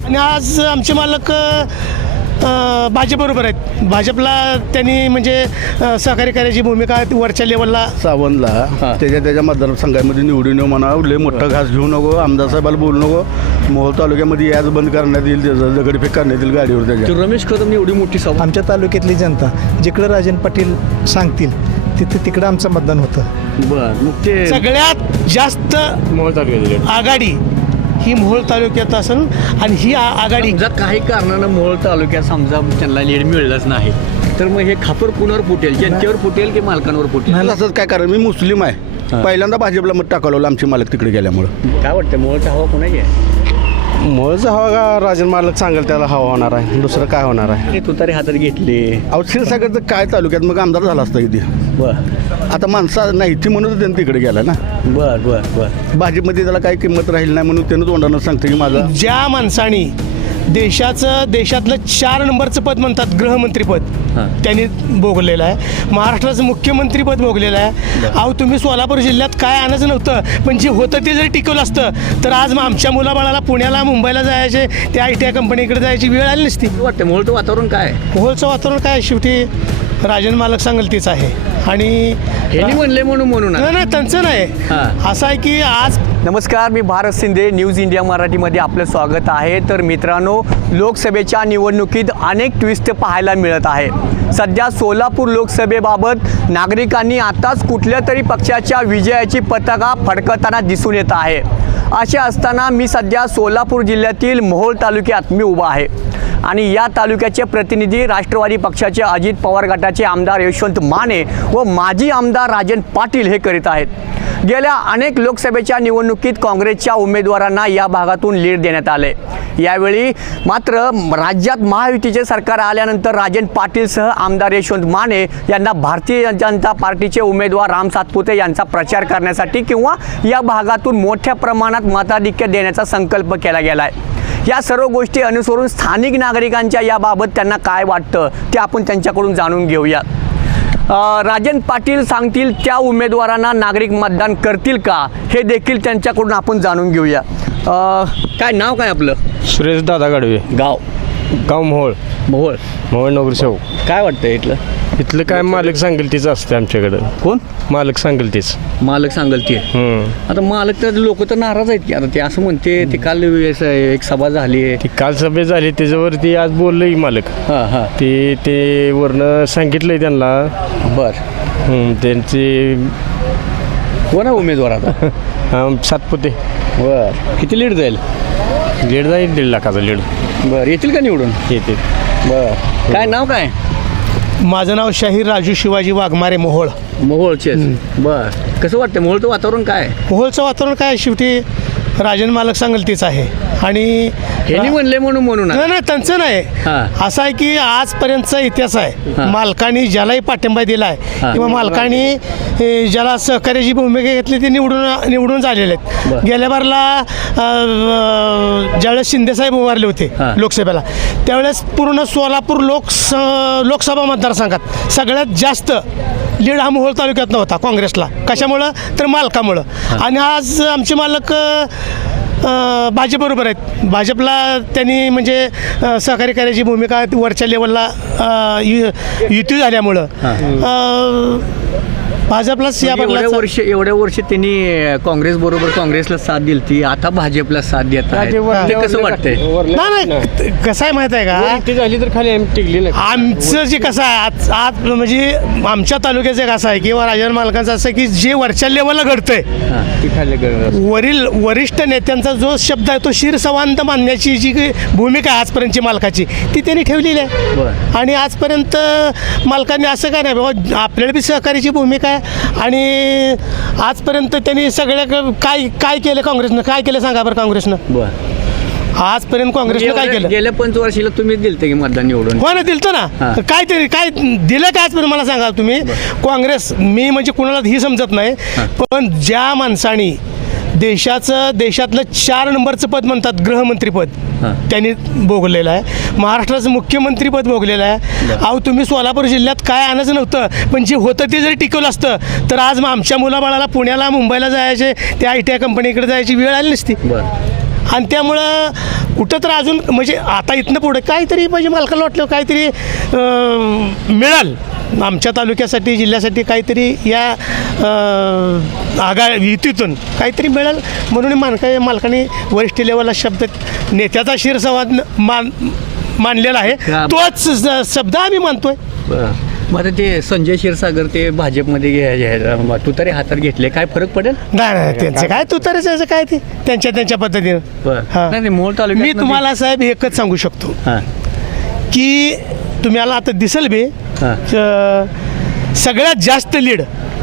आणि आज आमचे मालक भाजपबरोबर आहेत. भाजपला त्यांनी म्हणजे सहकार्य करायची भूमिका वरच्या लेवलला सावंतला त्याच्या मतदारसंघामध्ये निवडून येऊ म्हणा. लय मोठा घास घेऊ नको, आमदार साहेबाला बोलू नको. मोहोळ तालुक्यामध्ये याच बंद करण्यात येईल, त्याचं दगडफेक करण्यात येईल गाडीवर त्याच्या. रमेश कदम एवढी मोठी सभा आमच्या तालुक्यातली जनता जिकडं राजन पाटील सांगतील तिकडं आमचं मतदान होतं. बरं, मग ते सगळ्यात जास्त मोहोळ तालुक्यात आघाडी ही मोहोळ तालुक्यात असेल. आणि ही आघाडी समजा काही कारणानं मोहोळ तालुक्यात समजा त्यांना लीड मिळलंच नाही तर मग हे खापर कुणावर फुटेल? जनतेवर फुटेल की मालकांवर फुटेल? नाही असंच काय कारण, मी मुस्लिम आहे. पहिल्यांदा भाजपला मत टाकवलं आमचे मालक तिकडे गेल्यामुळं. काय वाटतं मोहोळचा हवा कोणाची आहे? मोहोळचा हवा का राजन मालक सांगेल त्याला हवा होणार आहे, दुसरं काय होणार आहे. हे तुतारी हातात घेतली. अहो क्षीरसागरचं काय तालुक्यात मग आमदार झाला असता इथे. बर आता माणसं नाही ती म्हणून त्यांनी तिकडे गेला ना. बर बर बर भाजपमध्ये त्याला काही किंमत राहील नाही म्हणून त्यानं तोंडानं सांगतं की माझा. ज्या माणसाने देशातलं 4 नंबरचं पद म्हणतात गृहमंत्रीपद त्यांनी भोगलेलं आहे. महाराष्ट्राचं मुख्यमंत्रीपद भोगलेलं आहे. अहो तुम्ही सोलापूर जिल्ह्यात काय आणायचं नव्हतं, पण जे होतं ते जरी टिकवलं असतं तर आज मग आमच्या मुलाबाळाला पुण्याला मुंबईला जायचे, त्या IT कंपनीकडे जायची वेळ आली नसती. वाटतं मोहोळचं वातावरण काय आहे? मोहोळचं वातावरण काय शेवटी राजन मालक सांगेल तेच आहे. आणि यांनी म्हणले म्हणून नाही त्यांचं नाही, असं आहे की आज. नमस्कार, मी भारत शिंदे, न्यूज इंडिया मराठीमध्ये आपलं स्वागत आहे. तर मित्रांनो, लोकसभेच्या निवडणुकीत अनेक ट्विस्ट पाहायला मिळत आहे. सध्या सोलापूर लोकसभेबाबत नागरिकांनी आताच कुठल्या तरी पक्षाच्या विजयाची पताका फडकवताना दिसून येत आहे. असे असताना मी सध्या सोलापूर जिल्ह्यातील मोहोळ तालुक्यात मी उभा आहे आणि या तालुक्याचे प्रतिनिधी राष्ट्रवादी पक्षाचे अजित पवार गटाचे आमदार यशवंत माने व माजी आमदार राजन पाटील हे करीत आहेत. गेल्या अनेक लोकसभेच्या निवडणुकीत काँग्रेसच्या उमेदवारांना या भागातून लीड देण्यात आले. यावेळी मात्र राज्यात महायुतीचे सरकार आल्यानंतर राजन पाटीलसह आमदार यशवंत माने यांना भारतीय जनता पार्टीचे उमेदवार राम सातपुते यांचा प्रचार करण्यासाठी किंवा या भागातून मोठ्या प्रमाणात मताधिक्य देण्याचा संकल्प केला गेला आहे. या सर्व गोष्टी अनुसरून स्थानिक नागरिकांच्या याबाबत त्यांना काय वाटतं ते आपण त्यांच्याकडून जाणून घेऊया. राजन पाटील सांगतील त्या उमेदवारांना नागरिक मतदान करतील का हे देखील त्यांच्याकडून आपण जाणून घेऊया. काय नाव काय आपलं? सुरेश दादा गाडवे, गाव मोहोळ नगरसेवक. काय वाटतं इथलं काय मालक सांगेल तीच असते आमच्याकडं. कोण मालक सांगेल तीच. मालक सांगेल ते. आता मालक तर लोक तर नाराज आहेत की आता ते असं म्हणते ते काल एक सभा झाली आहे. ती काल सभा झाली त्याच्यावरती आज बोललंय मालक. ते वरनं सांगितलंय त्यांना. त्यांचे कोण आहे उमेदवार आता? सातपुते. बर, किती लीड जाईल? लीड जाईल 1.5 लाखाचा लीड. बर, येतील का निवडून? येते. बर, काय नाव काय? माझं नाव शाहीर राजू शिवाजी वाघमारे, मोहोळ. मोहोळचे. बर, कसं वाटतं मोहोळचं वातावरण काय? मोहोळचं वातावरण काय शेवटी राजन मालक सांगेल तेच आहे. आणि यांनी म्हणले म्हणून नाही त्यांचं नाही, असं आहे की आजपर्यंतचा इतिहास आहे. मालकांनी ज्यालाही पाठिंबा दिला आहे किंवा मालकांनी ज्याला सहकार्याची भूमिका घेतली ते निवडून झालेले आहेत. गेल्या बारला ज्यावेळेस शिंदेसाहेब उभारले होते लोकसभेला त्यावेळेस पूर्ण सोलापूर लोकसभा मतदारसंघात सगळ्यात जास्त लीड हा मोहोळ तालुक्यात नव्हता काँग्रेसला. कशामुळं तर मालकामुळं. आणि आज आमचे मालक भाजपबरोबर आहेत. भाजपला त्यांनी म्हणजे सहकार्य करायची भूमिका वरच्या लेवलला युती झाल्यामुळं भाजपलाच या एवढ्या वर्ष त्यांनी काँग्रेसला साथ दिली ती, आता भाजपला साथ देत आहे. कसं वाटतंय? नाही कसं आहे माहित आहे का, झाली तर खाली टिकली नाही. आमचं जे कसं आहे आज म्हणजे आमच्या तालुक्याचं एक असं आहे किंवा राजन मालकांचं असं आहे की जे वरच्या लेवलला घडतंय वरिष्ठ नेत्यांचा जो शब्द आहे तो शिरसवांत मानण्याची जी भूमिका आहे आजपर्यंतची मालकाची ती त्यांनी ठेवलेली आहे. आणि आजपर्यंत मालकांनी असं काय नाही बाबा आपल्याला बी सहकार्याची भूमिका आहे. आणि आजपर्यंत त्यांनी सगळ्या काय केलं काँग्रेसनं, काय केलं सांगा बरं काँग्रेसनं आजपर्यंत काँग्रेसनं काय केलं? गेल्या 5 वर्षाला तुम्हीच दिलते की मतदान निवडून? हो ना, दिलतं ना. काय दिलं काय आजपर्यंत मला सांगा तुम्ही. काँग्रेस मी म्हणजे कुणाला ही समजत नाही, पण ज्या माणसाने देशातलं 4 नंबरचं पद म्हणतात गृहमंत्रीपद त्यांनी भोगलेलं आहे. महाराष्ट्राचं मुख्यमंत्रीपद भोगलेलं आहे. अहो तुम्ही सोलापूर जिल्ह्यात काय आणायचं नव्हतं, पण जे होतं ते जरी टिकवलं असतं तर आज मग आमच्या मुलाबाळाला पुण्याला मुंबईला जायचे, त्या IT कंपनीकडे जायची वेळ आली नसती. आणि त्यामुळं कुठं तर अजून म्हणजे आता इथनं पुढे काहीतरी म्हणजे मालकाला वाटलं काहीतरी मिळाल आमच्या तालुक्यासाठी जिल्ह्यासाठी काहीतरी या युतीतून काहीतरी मिळेल म्हणून मालकाने वरिष्ठ लेवलला शब्द नेत्याचा शिरसंवाद मानलेला आहे. तोच शब्द आम्ही मानतोय. मग आता ते संजय क्षीरसागर ते भाजपमध्ये तुतारी हातात घेतले, काय फरक पडेल? नाही त्यांचं काय तू तर काय ते त्यांच्या पद्धतीनं. हा. नाही मोहोळ मी तालुक्यात तुम्हाला साहेब एकच सांगू शकतो की तुम्हाला आता दिसेल बे सगळ्यात जास्त लीड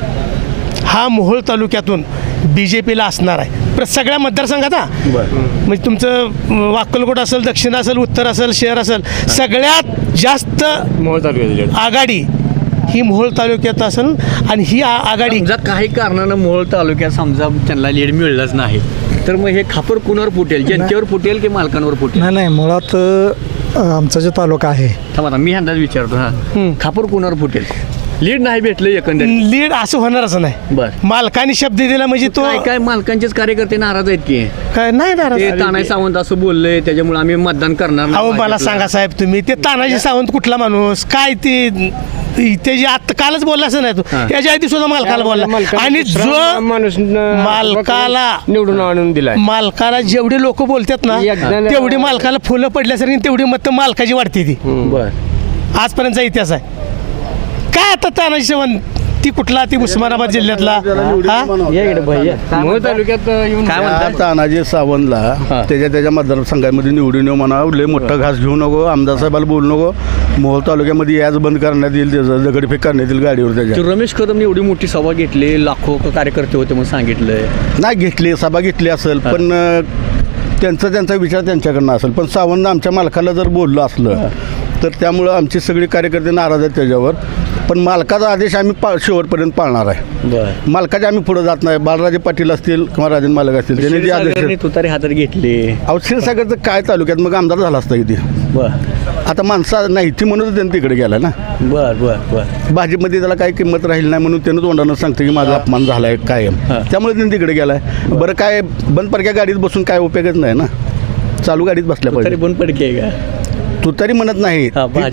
हा मोहोळ तालुक्यातून BJPला असणार आहे सगळ्या मतदारसंघात. म्हणजे तुमचं अक्कलकोट असेल, दक्षिण असेल, उत्तर असेल, शहर असेल, सगळ्यात जास्त मोहोळ तालुक्यात आघाडी ही मोहोळ तालुक्यात असेल. आणि ही आघाडी समजा काही कारणानं मोहोळ तालुक्यात समजा त्यांना लीड मिळलंच नाही तर मग हे खापर कुणावर फुटेल? जनतेवर फुटेल की मालकांवर फुटेल? नाही मुळात आमचा जो तालुका आहे थांबा मी अंदाज विचारतो. खापर कुणावर फुटेल? लीड नाही भेटलं एकंदरीत लीड असं होणारच नाही. बरं. मालकाने शब्द दिला म्हणजे तो काय मालकांचेच कार्यकर्ते नाराज आहेत की काय नाही ते नाराज. तानाजी सावंत असं बोलले त्याच्यामुळे आम्ही मतदान करणार नाही अहो मला भाजपला. सांगा साहेब तुम्ही ते तानाजी सावंत कुठला माणूस काय ते जे आता कालच बोलला असं नाही तू याच्या आधी सुद्धा मालकाला बोलला. आणि जो माणूस मालकाला निवडून आणून दिलाय. मालकाला जेवढे लोक बोलतात ना तेवढी मालकाला फुलं पडल्यासारखी तेवढी मत मालकाची वाढते ती. बरं. आजपर्यंतचा इतिहास आहे. काय आता तानाजी सावंत ती कुठला ती उस्मानाबाद जिल्ह्यातला हा मोहोळ तालुक्यात येऊन काय म्हणतात? तानाजी सावंतला त्याच्या मतदारसंघामध्ये निवडून येऊ म्हणा लय मोठा घास घेऊ नको, आमदार साहेबाला बोलू नको, मोहोळ तालुक्यामध्ये याच बंद करण्यात येईल, त्याचं दगडफेक करण्यात येईल गाडीवर त्याच्या. रमेश कदमने एवढी मोठी सभा घेतली, लाखो कार्यकर्ते होते म्हणून सांगितलंय. नाही घेतली सभा घेतली असेल पण त्यांचा विचार त्यांच्याकडनं असेल. पण सावंत आमच्या मालकाला जर बोललं असलं तर त्यामुळं आमची सगळी कार्यकर्ते नाराज आहेत त्याच्यावर. पण मालकाचा आदेश आम्ही शेवटपर्यंत पाळणार आहे. मालकाचे आम्ही पुढे जात नाही. बाळराजे पाटील असतील किंवा राजन मालक असतील त्यांनी जे आदेश तुतारी हातात घेतले. अहो क्षीरसागरचं काय तालुक्यात मग आमदार झाला असता किती. आता माणसं नाही ती म्हणून त्यांनी तिकडे गेला ना. बर भाजपमध्ये त्याला काही किंमत राहील नाही म्हणून त्यानं तोंडानं सांगतं की माझा अपमान झाला आहे कायम, त्यामुळे त्यांनी तिकडे गेलाय. बरं काय बंद पडक्या गाडीत बसून काय उपयोगच नाही ना, चालू गाडीत बसल्या पाहिजे. बंद पडके का तू तरी म्हणत नाही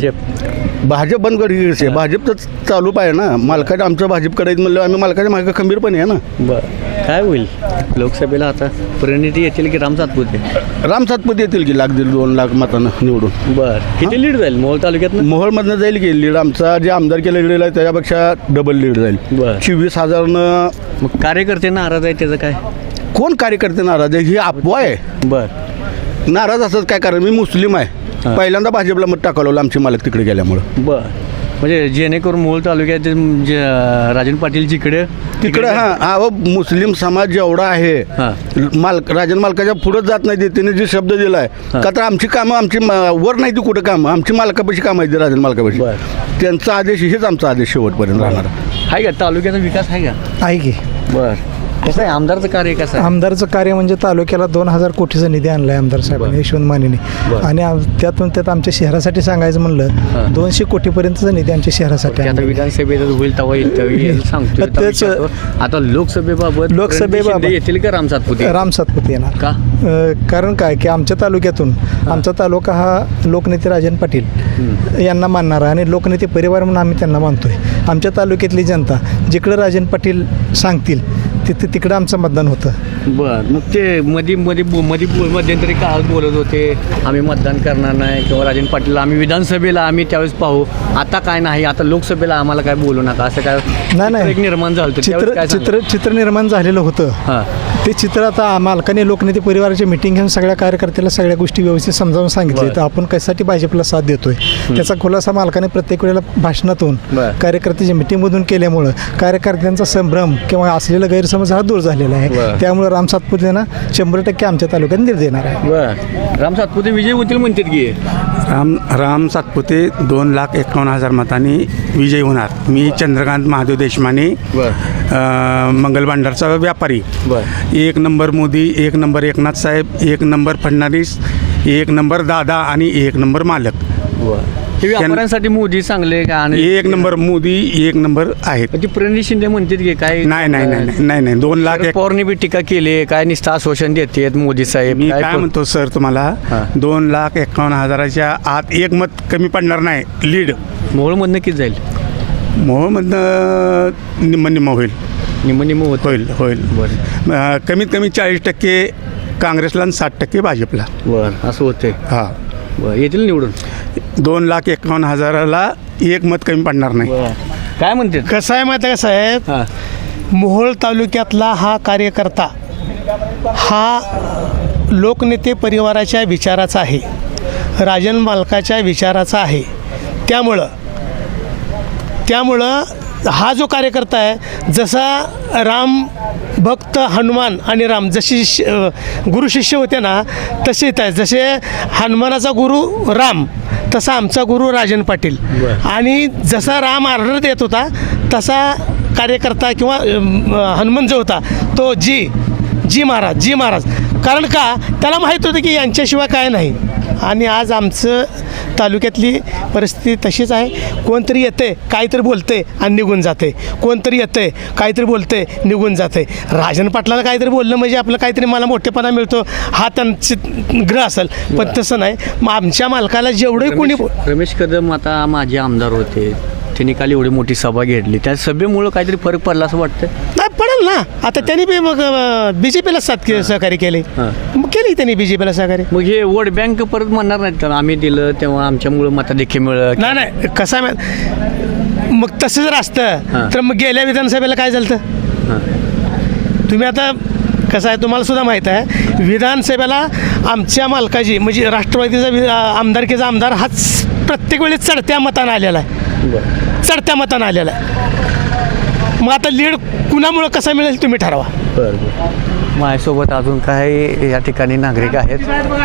भाजप बंद करी, भाजप तर चालू पाहिजे ना. मालकाच्या आमचं भाजपकडे म्हणलं आम्ही मालकाच्या मागे खंबीरपणे आहे ना. बरं. काय होईल लोकसभेला आता परिणिती येतील की राम सातपुते? राम सातपुते येतील की 1,00,000-2 लाख मतानं निवडून. बरं. किती लीड जाईल मोहोळ तालुक्यात? मोहोळमधनं जाईल की लीड. आमचा जे आमदार केलं लीड आहे त्याच्यापेक्षा डबल लीड जाईल. 24,000. मग कार्यकर्ते नाराज आहे त्याचं काय? कोण कार्यकर्ते नाराज आहे? ही अफवा आहे. बरं. नाराज असंच काय कारण मी मुस्लिम आहे, पहिल्यांदा भाजपला मत टाकवलं आमचे मालक तिकडे गेल्यामुळं. बरं. म्हणजे जेणेकरून मोहोळ तालुक्यात राजन पाटील तिकडे मुस्लिम समाज जेवढा आहे राजन मालकाच्या पुढे जात नाही. त्याने जे शब्द दिलाय का तर आमची कामं आमची वर नाही ती कुठं कामं आमची मालकापाशी कामं आहेत राजन मालकापाशी. त्यांचा आदेश हेच आमचा आदेश शेवटपर्यंत राहणार आहे का? तालुक्याचा विकास आहे का? आहे की. बरं. कसं आहे आमदारचं कार्य? कसं आहे आमदारचं कार्य म्हणजे तालुक्याला 2,000 कोटीचा निधी आणला आहे आमदार साहेबांनी यशवंत मानेने. आणि त्यात आमच्या शहरासाठी सांगायचं म्हणलं 200 कोटीपर्यंतचा निधी आमच्या शहरासाठी आता विधानसभेत होईल तेव्हा येईल सांगतो. आता लोकसभेबाबत येतील का राम सातपुते? राम सातपुते येणार का? कारण काय की आमच्या तालुक्यातून आमचा तालुका हा लोकनेते राजन पाटील यांना मानणारा आणि लोकनेते परिवार म्हणून आम्ही त्यांना मानतोय. आमच्या तालुक्यातली जनता जिकडं राजन पाटील सांगतील तिकडं आमचं मतदान होतं. बरं. मग ते मध्यंतरी काळात बोलत होते आम्ही मतदान करणार नाही किंवा राजन पाटील आम्ही विधानसभेला आम्ही त्यावेळेस पाहू. आता काय नाही, आता लोकसभेला आम्हाला काय बोलू नका असं काय नाही एक निर्माण झालं चित्र निर्माण झालेलं होतं. ते चित्र आता मालकाने लोकनेते परिवाराची मिटिंग घेऊन सगळ्या कार्यकर्त्याला सगळ्या गोष्टी व्यवस्थित समजावून सांगितले. तर आपण कशासाठी भाजपला साथ देतोय त्याचा खुलासा मालकाने प्रत्येक वेळेला भाषणातून कार्यकर्त्याच्या मिटिंगमधून केल्यामुळं कार्यकर्त्यांचा संभ्रम किंवा असलेला गैरसमज हा दूर झालेला आहे. त्यामुळे राम सातपुतेंना 100% आमच्या तालुक्यात निर्णय देणार आहे. राम सातपुते विजय होतील म्हणतात की राम सातपुते 2,51,000 मतांनी विजयी होणार. मी चंद्रकांत महादेव देशमाने मंगल भांडारचा व्यापारी. 1 number Modi, 1 number Eknath saheb, 1 number Fadnavis, 1 number दादा आणि 1 नंबर मालक. हे व्यापाऱ्यांसाठी मोदी चांगले का आणि एक नंबर मोदी एक नंबर आहेत. ती प्रणित शिंदे म्हणतात की काय नाही 2 लाख शरद पवारने बी टीका केली काय निस्ता आश्वासन देतात मोदी साहेब मी काय म्हणतो सर तुम्हाला, 2,51,000च्या आत एक मत कमी पडणार नाही. लीड मोहोळमधनं किती जाईल? मोहोळमधनं निम्म होईल. निम्म होईल. कमीत कमी 40% काँग्रेसला आणि 60% भाजपला. बरं असं होते. हां बरं येतील निवडून. 2,51,000ला एक मत कमी पडणार नाही. काय म्हणते? कसं आहे माहिती आहे का साहेब, हां मोहोळ तालुक्यातला हा कार्यकर्ता हा लोकनेते परिवाराच्या विचाराचा आहे, राजन मालकाच्या विचाराचा आहे. त्यामुळं हा जो कार्यकर्ता आहे, जसा राम भक्त हनुमान आणि राम जशी गुरु शिष्य होते ना तसेच आहे. जसे हनुमानाचा गुरु राम तसा आमचा गुरु राजन पाटील. आणि जसा राम ऑर्डर देत होता तसा कार्यकर्ता किंवा हनुमान जो होता तो जी महाराज. कारण का त्याला माहीत होतं की यांच्याशिवाय काय नाही. आणि आज आमचं तालुक्यातली परिस्थिती तशीच आहे. कोणतरी येते काहीतरी बोलते आणि निघून जाते, कोणतरी येते काहीतरी बोलते निघून जाते. राजन पाटलाला काहीतरी बोललं म्हणजे आपलं काहीतरी मला मोठेपणा मिळतो हा त्यांचे ग्रह असेल, पण तसं नाही. मग आमच्या मालकाला जेवढे कोणी रमेश कदम आता माझे आमदार होते, त्यांनी काल एवढी मोठी सभा घेतली, त्या सभेमुळं काहीतरी फरक पडला असं वाटतं? नाही पडेल ना. आता त्यांनी बी मग BJPला सहकार्य केले, मग केली त्यांनी BJPला सहकार्य. मग हे वोट बँक परत म्हणणार नाहीत का आम्ही दिलं तेव्हा आमच्यामुळं मताधिक्य मिळलं? नाही कसं आहे मग तसं जर असतं तर मग गेल्या विधानसभेला काय झालं? तुम्ही आता कसं आहे तुम्हाला सुद्धा माहीत आहे, विधानसभेला आमच्या मालकाची म्हणजे राष्ट्रवादीचा आमदारकीचा आमदार हाच प्रत्येक वेळी चढत्या मतानं आलेला आहे. मग आता लीड कुणामुळं कसा मिळेल तुम्ही ठरवा. बरं. माझ्यासोबत अजून काही या ठिकाणी नागरिक आहेत.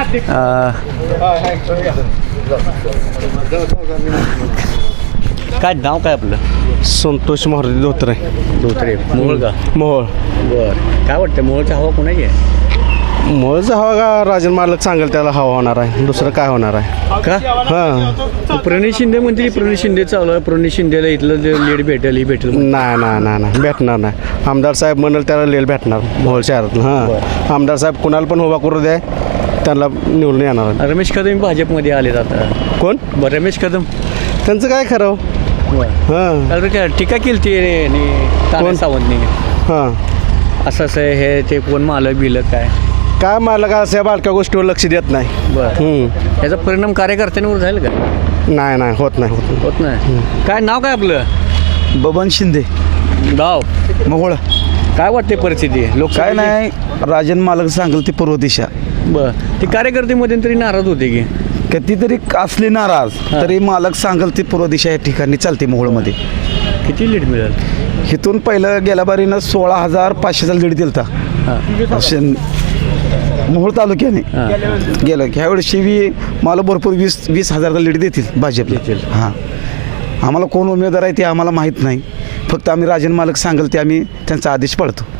काय नाव काय आपलं? संतोष मारुती धोत्रे. मोहोळ का? मोहोळ. बरं. काय वाटतं मोहोळचा हवा कोणाची आहे? मोहोळचा हवा का राजन मालक सांगेल त्याला हवा होणार आहे, दुसरं काय होणार आहे का? हां. प्रणित शिंदे म्हणते प्रणित शिंदे चालू आहे, प्रणित शिंदेला इथलं लीड भेटेल ही भेटेल. नाही भेटणार नाही. आमदार साहेब म्हणाल त्याला लीड भेटणार मोहोळ शहरात. हां आमदार साहेब कुणाला पण उभा करू द्या त्याला निवडून येणार. रमेश कदम भाजपमध्ये आलेत आता. कोण? बरं रमेश कदम. त्यांचं काय खरं? हां काय टीका केली ती सावंतने. हां असं हे ते कोण मालक बिलक काय मालक अशा बारक्या गोष्टीवर लक्ष देत नाही. बरं. याचा परिणाम कार्यकर्त्यांवर झाला का? नाही होत नाही. काय नाव काय आपलं? बबन शिंदे, गाव मोहोळ. काय वाटते परिस्थिती? लोक काय नाही, राजन मालक सांगेल ती पूर्व दिशा. बरं. ते कार्यकर्ते मध्यंतरी नाराज होते की कितीतरी असली नाराज तरी मालक सांगेल ती पूर्व दिशा या ठिकाणी चालते मोहोळमध्ये. किती लीड मिळेल? इथून पहिलं गेल्या बारीनं 16,500चा लीड दिलता मोहोळ तालुक्याने गेलं. ह्यावेळेस मला भरपूर 20,000चा लीड देतील भाजपला. हां आम्हाला कोण उमेदवार आहे ते आम्हाला माहीत नाही, फक्त आम्ही राजन मालक सांगेल ते आम्ही त्यांचा आदेश पाळतो.